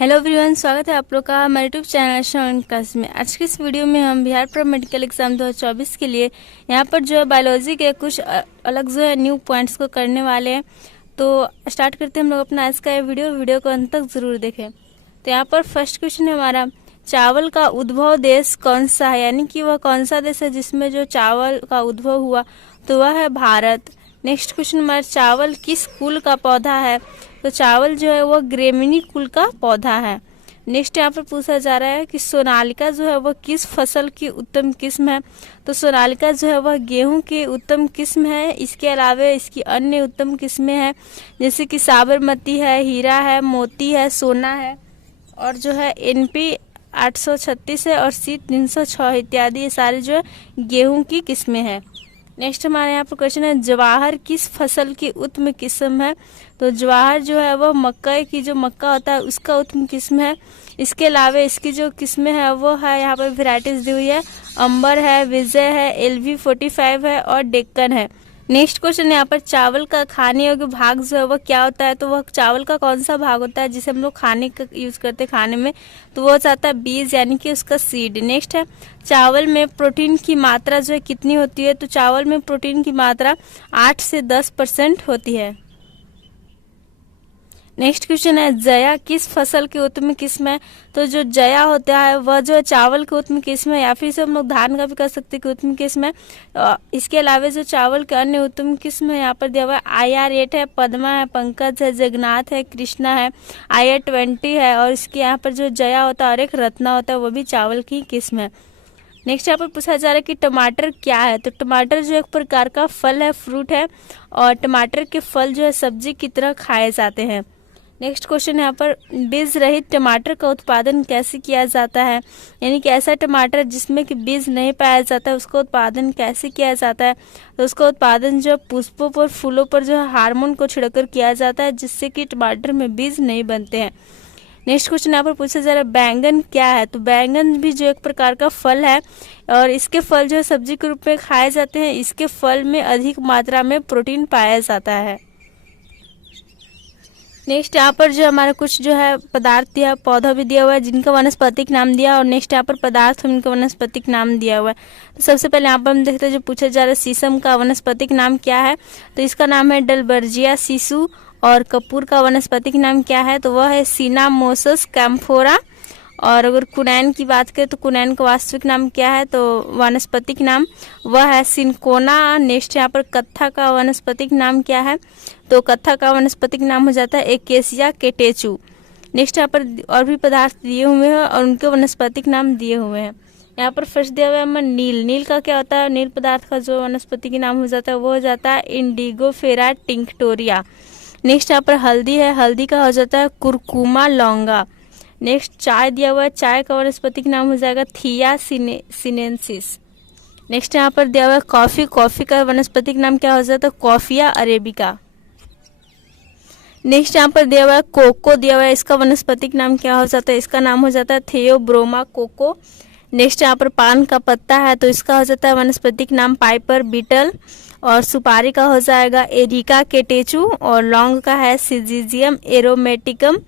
Hello everyone, स्वागत है आप लोग का हमारे यूट्यूब चैनल श्रवण क्लास में। आज की इस वीडियो में हम बिहार प्रो मेडिकल एग्जाम 2024 के लिए यहाँ पर जो है बायोलॉजी के कुछ अलग जो है न्यू पॉइंट्स को करने वाले हैं। तो स्टार्ट करते हैं हम लोग अपना आज का ये वीडियो को अंत तक जरूर देखें। तो यहाँ पर फर्स्ट क्वेश्चन है हमारा, चावल का उद्भव देश कौन सा है, यानी कि वह कौन सा देश है जिसमें जो चावल का उद्भव हुआ, तो वह है भारत। नेक्स्ट क्वेश्चन हमारा, चावल किस कुल का पौधा है, तो चावल जो है वह ग्रेमिनी कुल का पौधा है। नेक्स्ट यहाँ पर पूछा जा रहा है कि सोनालिका जो है वह किस फसल की उत्तम किस्म है, तो सोनालिका जो है वह गेहूं की उत्तम किस्म है। इसके अलावा इसकी अन्य उत्तम किस्में हैं जैसे कि साबरमती है, हीरा है, मोती है, सोना है और जो है NP 836 है और C 306 इत्यादि, ये सारे जो है गेहूं की किस्में हैं। नेक्स्ट हमारे यहाँ पर क्वेश्चन है, जवाहर किस फसल की उत्तम किस्म है, तो जवाहर जो है वह मक्का की जो मक्का होता है उसका उत्तम किस्म है। इसके अलावा इसकी जो किस्में है वो है, यहाँ पर वेराइटीज दी हुई है, अंबर है, विजय है, LV 45 है और डेक्कन है। नेक्स्ट क्वेश्चन यहाँ पर, चावल का खाने योग्य भाग जो है वह क्या होता है, तो वह चावल का कौन सा भाग होता है जिसे हम लोग खाने का यूज करते हैं खाने में, तो वो चाहता है बीज यानी कि उसका सीड। नेक्स्ट है, चावल में प्रोटीन की मात्रा जो है कितनी होती है, तो चावल में प्रोटीन की मात्रा 8 से 10% होती है। नेक्स्ट क्वेश्चन है, जया किस फसल की उत्तम किस्म है, तो जो जया होता है वह जो चावल की उत्तम किस्म है, या फिर से हम लोग धान का भी कर सकते हैं कि उत्तम किस्म है। इसके अलावा जो चावल के अन्य उत्तम किस्म है यहाँ पर दिया हुआ है, IR8 है, पद्मा है, पंकज है, जगन्नाथ है, कृष्णा है, IR20 है और इसके यहाँ पर जो जया होता है और एक रत्ना होता है वो भी चावल की किस्म है। नेक्स्ट यहाँ पर पूछा जा रहा है कि टमाटर क्या है, तो टमाटर जो एक प्रकार का फल है, फ्रूट है और टमाटर के फल जो है सब्जी की तरह खाए जाते हैं। नेक्स्ट क्वेश्चन यहाँ पर, बीज रहित टमाटर का उत्पादन कैसे किया जाता है, यानी कि ऐसा टमाटर जिसमें कि बीज नहीं पाया जाता है उसका उत्पादन कैसे किया जाता है, तो उसका उत्पादन जो पुष्पों पर फूलों पर जो है हार्मोन को छिड़कर किया जाता है जिससे कि टमाटर में बीज नहीं बनते हैं। नेक्स्ट क्वेश्चन यहाँ पर पूछा जा रहा है, बैंगन क्या है, तो बैंगन भी जो एक प्रकार का फल है और इसके फल जो है सब्जी के रूप में खाए जाते हैं। इसके फल में अधिक मात्रा में प्रोटीन पाया जाता है। नेक्स्ट यहाँ पर जो हमारा कुछ जो है पदार्थ दिया, पौधा भी दिया हुआ है जिनका वानस्पतिक नाम दिया और नेक्स्ट यहाँ पर पदार्थ उनका वानस्पतिक नाम दिया हुआ है। तो सबसे पहले यहाँ पर हम देखते हैं जो पूछा जा रहा है, शीशम का वानस्पतिक नाम क्या है, तो इसका नाम है डलबर्जिया सीसू। और कपूर का वानस्पतिक नाम क्या है, तो वह है सिनामोमस कैम्फोरा। और अगर कुनैन की बात करें तो कुनैन का वास्तविक नाम क्या है, तो वानस्पतिक नाम वह है सिनकोना। नेक्स्ट यहाँ पर कत्था का वानस्पतिक नाम क्या है, तो कत्था का वानस्पतिक नाम हो जाता है एकेसिया केटेचू। नेक्स्ट यहाँ पर और भी पदार्थ दिए हुए हैं और उनके वानस्पतिक नाम दिए हुए हैं। यहाँ पर फर्स्ट दिया हुआ है हमारा नील। नील का क्या होता है, नील पदार्थ का जो वनस्पति नाम हो जाता है वो हो जाता है इंडिगोफेरा टिंक्टोरिया। नेक्स्ट यहाँ पर हल्दी है, हल्दी का हो जाता है कुरकुमा लौंगा। नेक्स्ट चाय दिया हुआ है, चाय का वनस्पतिक नाम हो जाएगा थिया सिनेंसिस। नेक्स्ट यहाँ पर दिया हुआ है कॉफी, कॉफी का वनस्पतिक नाम क्या हो जाता है, कॉफिया अरेबिका। नेक्स्ट यहाँ पर दिया हुआ है कोको दिया हुआ है, इसका वनस्पतिक नाम क्या हो जाता है, इसका नाम हो जाता है थियोब्रोमा कोको। नेक्स्ट यहाँ पर पान का पत्ता है तो इसका हो जाता है वनस्पतिक नाम पाइपर बीटल। और सुपारी का हो जाएगा एरिका केटेचू और लौंग का है सिजिजियम एरोमेटिकम।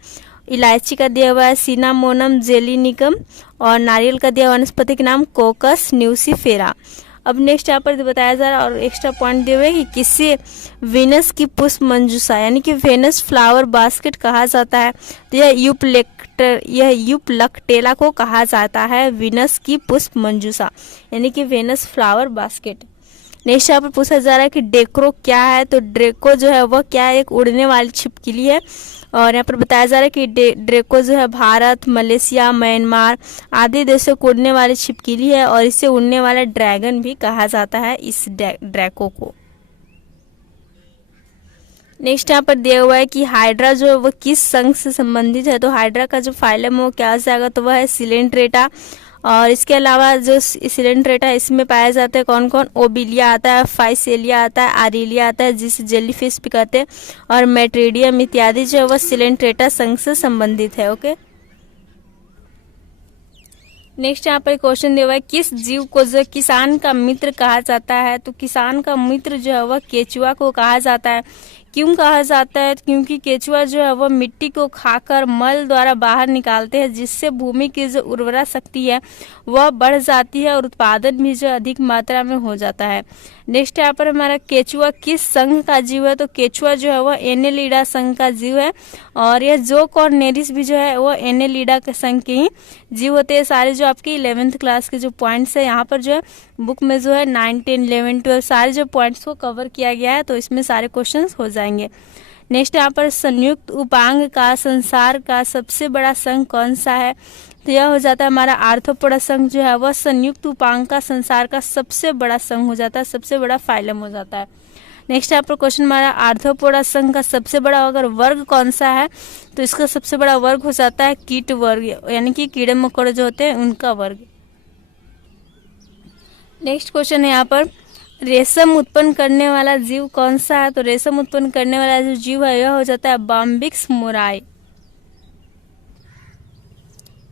इलायची का दिया हुआ है सिनामोनम जेलिनिकम और नारियल का दिया वनस्पतिक नाम कोकस न्यूसीफेरा। अब नेक्स्ट यहाँ पर बताया जा रहा है और एक्स्ट्रा पॉइंट दिए हुए कि किसी वेनस की पुष्प मंजूषा यानी कि वेनस फ्लावर बास्केट कहा जाता है, तो यह यूपलक्टेला को कहा जाता है वेनस की पुष्प मंजूषा यानी कि वेनस फ्लावर बास्केट। नेक्स्ट यहाँ पर पूछा जा रहा है कि डेक्रो क्या है, तो ड्रेको जो है वह क्या है, एक उड़ने वाली छिपकली है। और यहाँ पर बताया जा रहा है कि ड्रेको जो है भारत, मलेशिया, म्यांमार आदि देशों को उड़ने वाली छिपकली है और इसे उड़ने वाला ड्रैगन भी कहा जाता है इस ड्रैको को। नेक्स्ट यहाँ पर दिया हुआ है कि हाइड्रा जो है वो किस संघ से संबंधित है, तो हाइड्रा का जो फाइलम है वो क्या हो जाएगा, तो वह है सिलेंट्रेटा। और इसके अलावा जो सिलेंट्रेटा इसमें पाया जाता है कौन कौन, ओबिलिया आता है, फाइसेलिया आता है, आरिलिया आता है जिसे जेलीफिश भी कहते हैं और मेट्रीडियम इत्यादि जो है वह सिलेंट्रेटा संघ से संबंधित है। ओके, नेक्स्ट यहाँ पर क्वेश्चन दिया हुआ है, किस जीव को जो किसान का मित्र कहा जाता है, तो किसान का मित्र जो है वह केचुआ को कहा जाता है। क्यों कहा जाता है? क्योंकि केचुआ जो है वह मिट्टी को खाकर मल द्वारा बाहर निकालते हैं, जिससे भूमि की जो उर्वरा शक्ति है वह बढ़ जाती है और उत्पादन भी जो अधिक मात्रा में हो जाता है। नेक्स्ट यहाँ पर हमारा केचुआ किस संघ का जीव है? तो केचुआ जो है वह एनेलिडा संघ का जीव है और यह जोक और नेरिस भी जो है वह एनेलिडा के संघ के ही जीव होते हैं। सारे जो आपकी 11th क्लास के जो पॉइंट्स है यहाँ पर जो है बुक में जो है 9, 10, 11, 12 सारे जो पॉइंट्स को कवर किया गया है, तो इसमें सारे क्वेश्चंस हो जाएंगे। नेक्स्ट यहाँ पर संयुक्त उपांग का संसार का सबसे बड़ा संघ कौन सा है? तो यह हो जाता है हमारा आर्थ्रोपोडा संघ जो है वह संयुक्त उपांग का संसार का सबसे बड़ा संघ हो जाता है, सबसे बड़ा फाइलम हो जाता है। नेक्स्ट यहाँ पर क्वेश्चन हमारा आर्थ्रोपोडा संघ का सबसे बड़ा अगर वर्ग कौन सा है? तो इसका सबसे बड़ा वर्ग हो जाता है कीट वर्ग, यानी कि कीड़े मकोड़े जो होते हैं उनका वर्ग। नेक्स्ट क्वेश्चन है यहाँ पर रेशम उत्पन्न करने वाला जीव कौन सा है? तो रेशम उत्पन्न करने वाला जो जीव है यह हो जाता है बॉम्बिक्स मोराई।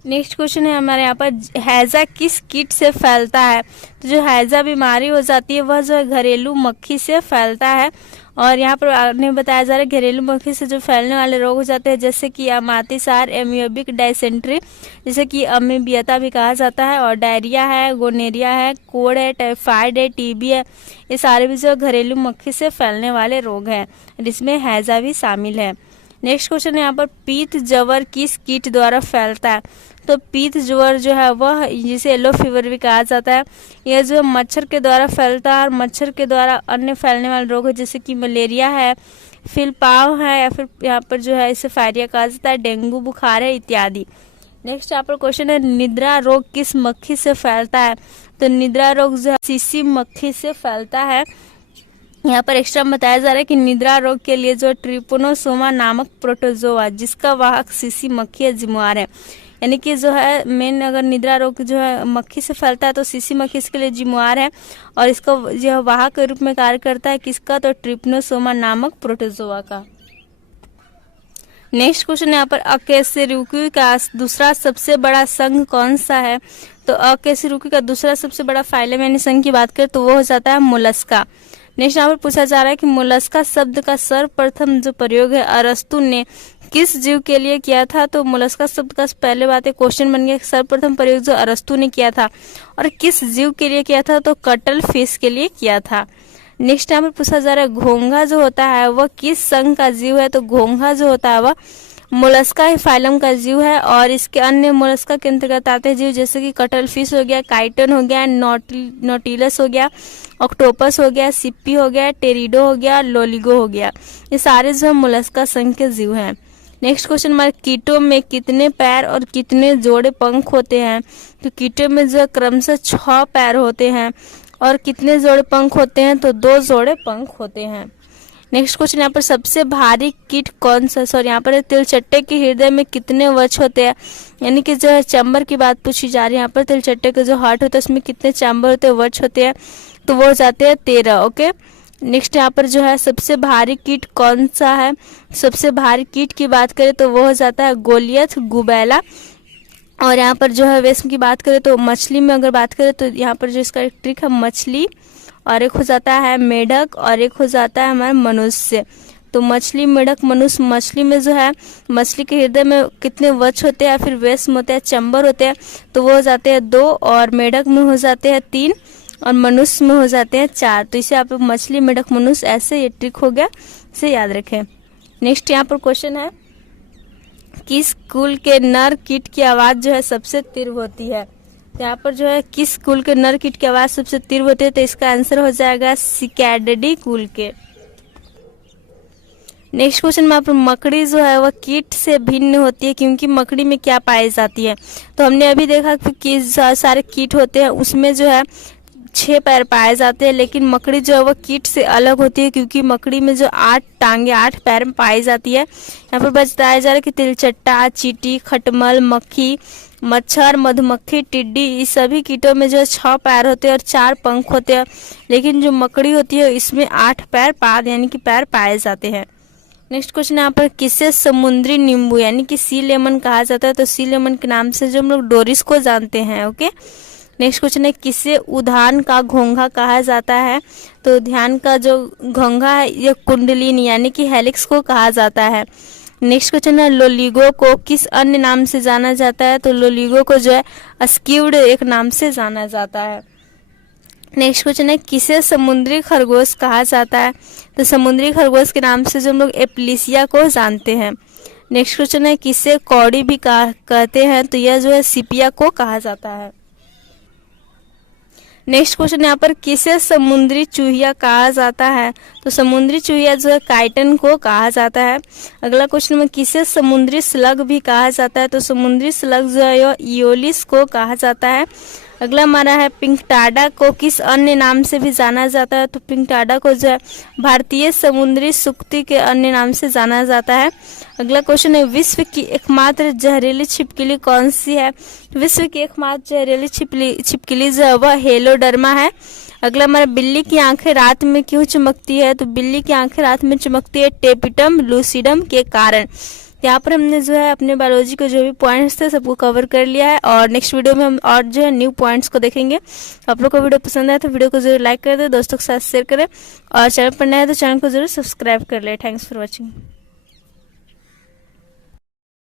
नेक्स्ट क्वेश्चन है हमारे यहाँ पर हैजा किस कीट से फैलता है? तो जो हैजा बीमारी हो जाती है वह जो है घरेलू मक्खी से फैलता है और यहाँ पर आपने बताया जा रहा है घरेलू मक्खी से जो फैलने वाले रोग हो जाते हैं जैसे कि अमातिसार, एमियोबिक डायसेंट्री, जैसे कि अमीबियता भी कहा जाता है, और डायरिया है, गोनेरिया है, कोड़ है, टाइफाइड है, टीबी है, ये सारे भी जो घरेलू मक्खी से फैलने वाले रोग हैं, इसमें हैजा भी शामिल है। नेक्स्ट क्वेश्चन है यहाँ पर पीत ज्वर किस कीट द्वारा फैलता है? तो पीत ज्वर जो है वह जिसे येलो फीवर भी कहा जाता है, यह जो मच्छर के द्वारा फैलता है और मच्छर के द्वारा अन्य फैलने वाले रोग है जैसे कि मलेरिया है, फिलपाव है, या फिर यहाँ पर जो है इसे फायरिया कहा जाता है, डेंगू बुखार है इत्यादि। नेक्स्ट यहाँ पर क्वेश्चन है निद्रा रोग किस मक्खी से फैलता है? तो निद्रा रोग जो है सीसी मक्खी से फैलता है। यहाँ पर एक्स्ट्रा बताया जा रहा है कि निद्रा रोग के लिए जो ट्रिपोनोसोमा नामक प्रोटोजोआ जिसका वाहक सीसी मक्खी जिम्मेवार है, यानी कि जो है मेन अगर निद्रा रोग जो है मक्खी से फैलता है तो सीसी मक्खी इसके लिए जिम्मेवार है और इसका जो वाहक के रूप में कार्य करता है किसका? तो ट्रिपोनोसोमा नामक प्रोटोजोआ का। नेक्स्ट क्वेश्चन यहाँ पर अकशेरुकी का दूसरा सबसे बड़ा संघ कौन सा है? तो अकशेरुकी का दूसरा सबसे बड़ा फाइलम यानी संघ की बात करें तो वो हो जाता है मोलस्का। नेक्स्ट यहाँ पर पूछा जा रहा है कि मोलस्का शब्द का सर्वप्रथम जो प्रयोग है अरस्तु ने किस जीव के लिए किया था? तो मोलस्का शब्द का पहले बात है क्वेश्चन बन गया सर्वप्रथम प्रयोग जो अरस्तु ने किया था और किस जीव के लिए किया था? तो कटल फिश के लिए किया था। नेक्स्ट यहाँ पर पूछा जा रहा है घोंघा जो होता है वह किस संघ का जीव है? तो घोंघा जो होता है वह मोलस्का ही फाइलम का जीव है और इसके अन्य मोलस्का के अंतर्गत आते हैं जीव जैसे कि कटल फिश हो गया, काइटन हो गया, नोटिलस हो गया, ऑक्टोपस हो गया, सिप्पी हो गया, टेरिडो हो गया, लोलिगो हो गया, ये सारे जो मोलस्का संघ के जीव हैं। नेक्स्ट क्वेश्चन हमारे कीटों में कितने पैर और कितने जोड़े पंख होते हैं? तो कीटों में जो क्रमशः 6 पैर होते हैं और कितने जोड़े पंख होते हैं? तो 2 जोड़े पंख होते हैं। नेक्स्ट क्वेश्चन यहाँ पर सबसे भारी कीट कौन सा? सॉरी यहाँ पर तिलचट्टे के हृदय में कितने वक्ष होते हैं, यानी कि जो है चैम्बर की बात पूछी जा रही है। यहाँ पर तिलचट्टे का जो हार्ट होता है उसमें कितने चैम्बर होते हैं, वक्ष होते हैं? तो वो हो जाते हैं 13। ओके। नेक्स्ट यहाँ पर जो है सबसे भारी कीट कौन सा है? सबसे भारी कीट की बात करें तो वो हो जाता है गोलियथ गुबैला। और यहाँ पर जो है वेस्म की बात करें तो मछली में अगर बात करें तो यहाँ पर जो इसका एक ट्रिक है मछली, और एक हो जाता है मेढक, और एक हो जाता है हमारा मनुष्य। तो मछली, मेढक, मनुष्य, मछली में जो है मछली के हृदय में कितने वक्ष होते हैं, फिर वेस्म होते हैं, चैम्बर होते हैं, तो वो हो जाते हैं 2, और मेढक में हो जाते हैं 3, और मनुष्य में हो जाते हैं 4। तो इसे आप मछली, मेढक, मनुष्य ऐसे ये ट्रिक हो गया, इसे याद रखें। नेक्स्ट यहाँ पर क्वेश्चन है किस कुल के नर कीट की आवाज जो है सबसे तीव्र होती है? यहाँ पर जो है किस कुल के नर कीट की आवाज सबसे तीव्र होती है? तो इसका आंसर हो जाएगा सिकैडिडी कुल के। नेक्स्ट क्वेश्चन में आप मकड़ी जो है वह कीट से भिन्न होती है क्योंकि मकड़ी में क्या पाई जाती है? तो हमने अभी देखा कि सारे कीट होते हैं उसमें जो है 6 पैर पाए जाते हैं, लेकिन मकड़ी जो है वह कीट से अलग होती है क्योंकि मकड़ी में जो 8 टांगे 8 पैर में पाई जाती है। यहाँ पर बताया जा रहा है कि तिलचट्टा, चींटी, खटमल, मक्खी, मच्छर, मधुमक्खी, टिड्डी, इस सभी कीटों में जो 6 पैर होते हैं और 4 पंख होते हैं, लेकिन जो मकड़ी होती है इसमें 8 पैर पाद यानी कि पैर पाए जाते हैं। नेक्स्ट क्वेश्चन यहाँ पर किसे समुद्री नींबू यानी कि सी लेमन कहा जाता है? तो सी लेमन के नाम से जो हम लोग डोरिस को जानते हैं। ओके। नेक्स्ट क्वेश्चन है किसे उद्यान का घोंघा कहा जाता है? तो ध्यान का जो घोंघा है ये कुंडलिनी यानी कि हेलिक्स को कहा जाता है। नेक्स्ट क्वेश्चन है लोलिगो को किस अन्य नाम से जाना जाता है? तो लोलिगो को जो है स्क्विड एक नाम से जाना जाता है। नेक्स्ट क्वेश्चन है किसे समुद्री खरगोश कहा जाता है? तो समुद्री खरगोश के नाम से जो हम लोग एप्लिसिया को जानते हैं। नेक्स्ट क्वेश्चन है किसे कौड़ी भी कहते हैं? तो यह जो है सिपिया को कहा जाता है। नेक्स्ट क्वेश्चन यहाँ पर किसे समुद्री चूहिया कहा जाता है? तो समुद्री चूहिया जो है काइटन को कहा जाता है। अगला क्वेश्चन में किसे समुद्री स्लग भी कहा जाता है? तो समुद्री स्लग जो है इयोलिस को कहा जाता है। अगला हमारा है पिंकटाडा को किस अन्य नाम से भी जाना जाता है? तो पिंकटाडा को जो है भारतीय समुद्री सुक्ति के अन्य नाम से जाना जाता है। अगला क्वेश्चन है विश्व की एकमात्र जहरीली छिपकली कौन सी है? विश्व की एकमात्र जहरीली छिपकली जो है वह हेलोडर्मा है। अगला हमारा बिल्ली की आंखें रात में क्यों चमकती है? तो बिल्ली की आंखें रात में चमकती है टेपिटम लूसिडम के कारण। यहाँ पर हमने जो है अपने बायोलॉजी के जो भी पॉइंट्स थे सबको कवर कर लिया है और नेक्स्ट वीडियो में हम और जो है न्यू पॉइंट्स को देखेंगे। आप लोग को वीडियो पसंद आए तो वीडियो को जरूर लाइक कर दे, दोस्तों के साथ शेयर करें और चैनल पर नए हैं तो चैनल को जरूर सब्सक्राइब कर ले। Thanks for watching.